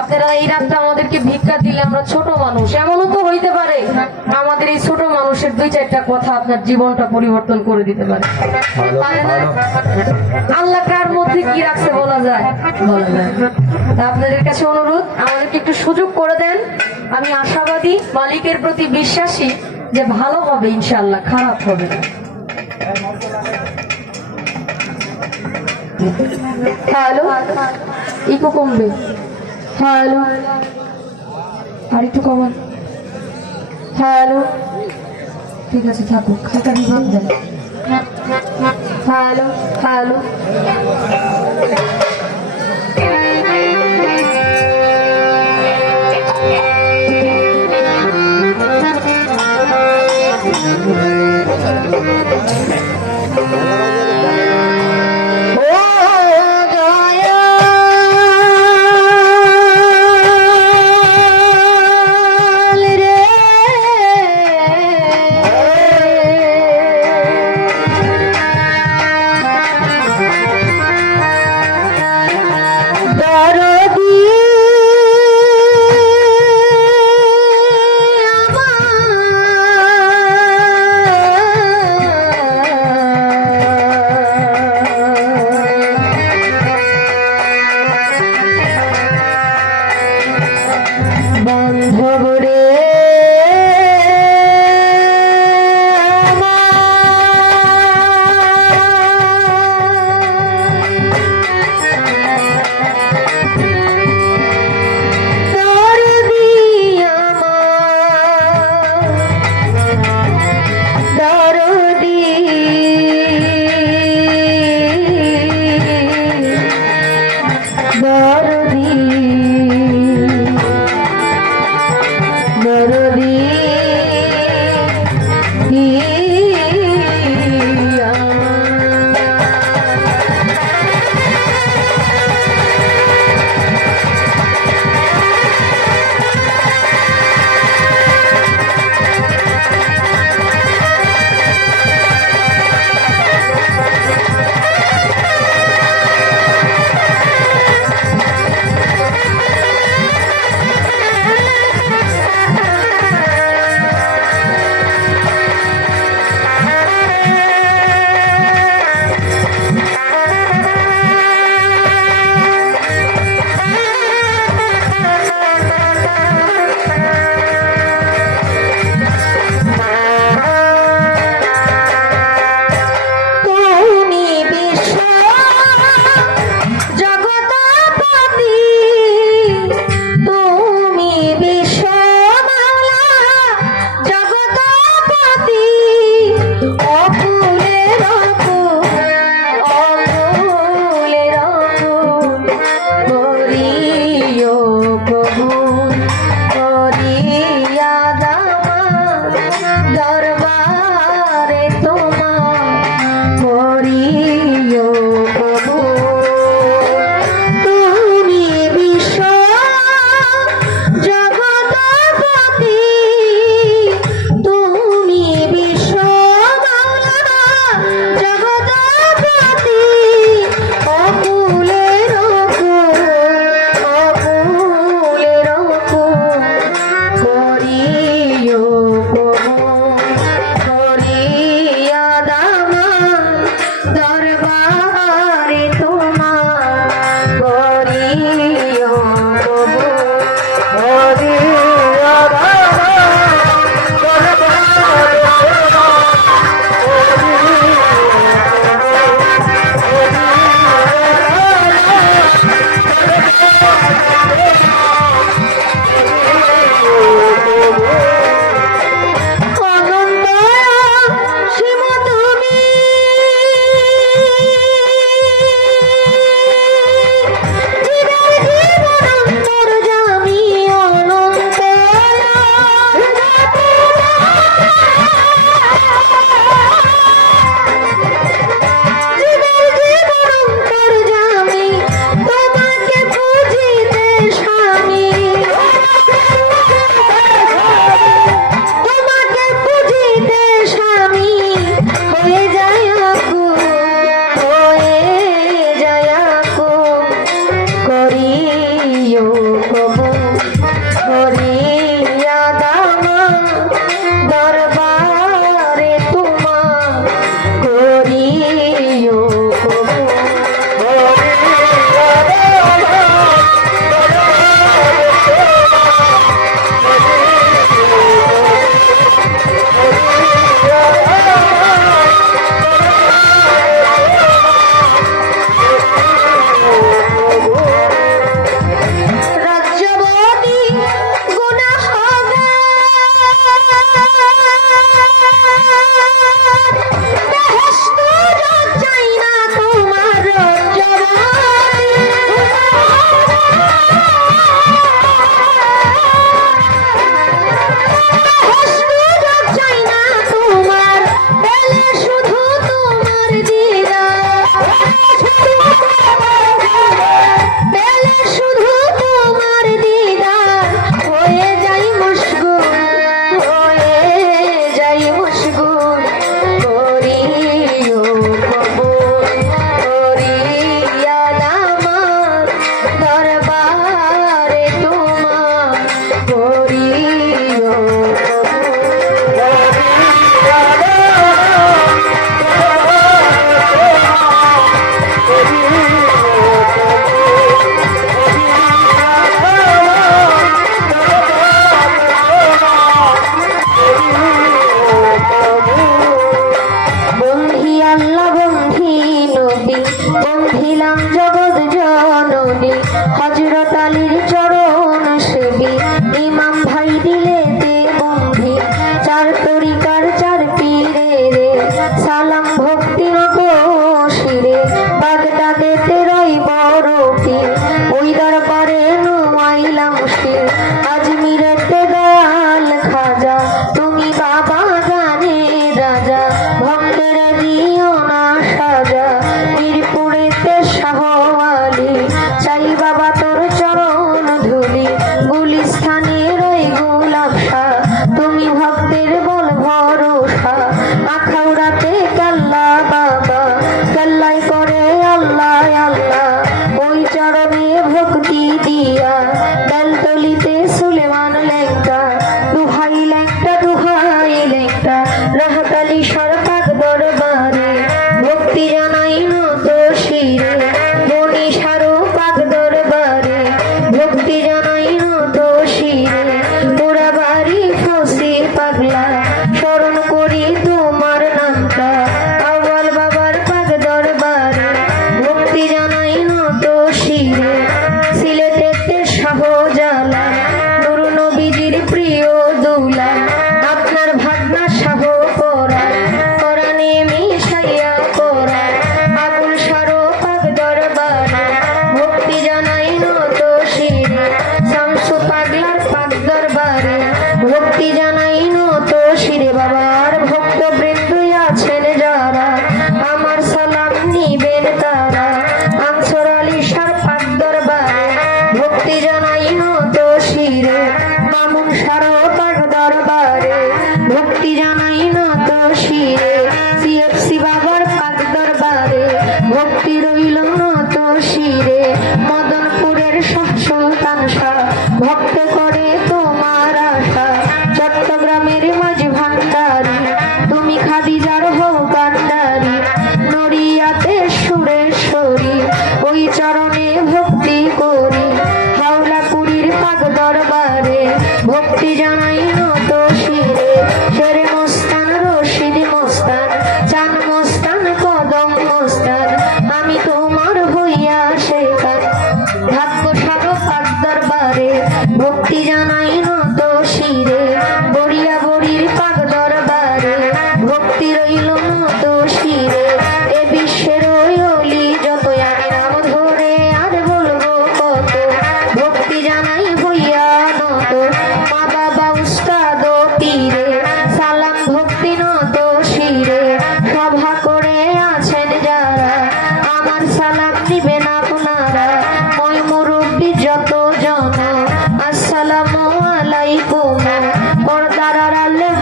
আপনারা এই রাতটা আমাদেরকে ভিক্ষা দিলে আমরা ছোট মানুষ। এমনও তো হইতে পারে আমাদের এই ছোট মানুষের দুই চারটা কথা আপনার জীবনটা পরিবর্তন করে দিতে পারে। আল্লাহ কার মধ্যে কি রাখছে বলা যায়? বলা যায়। আপনাদের কাছে অনুরোধ আমাদেরকে একটু সুযোগ করে দেন। আমি আশাবাদী মালিকের প্রতি বিশ্বাসী যে ভালো হবে ইনশাল্লাহ খারাপ হবে না। হ্যালো ইকো কমবে। হ্যালো আর একটু কমান। হ্যালো ঠিক আছে থাকুক। খাতা বিভাগ দেন হ্যালো হ্যালো বান্ধব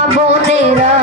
আড়ালে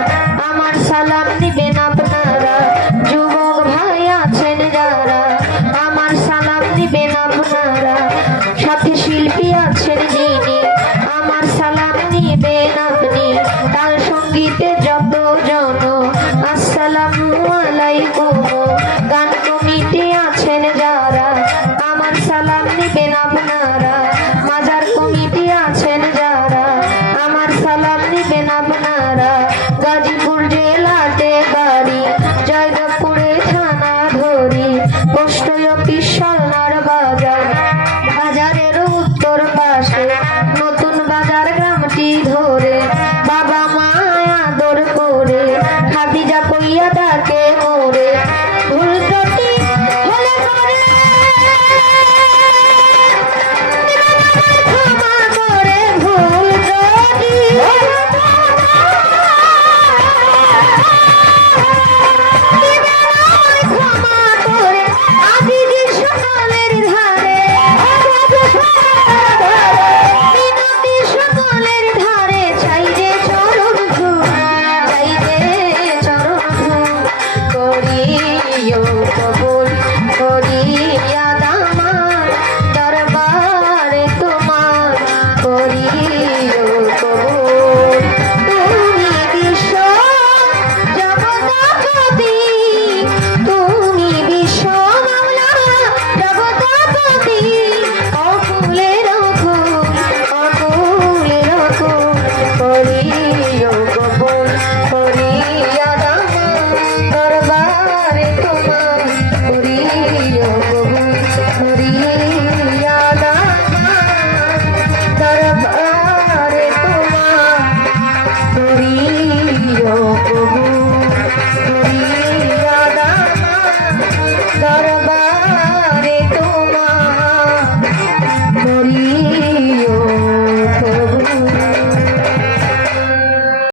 দিয়া থাকে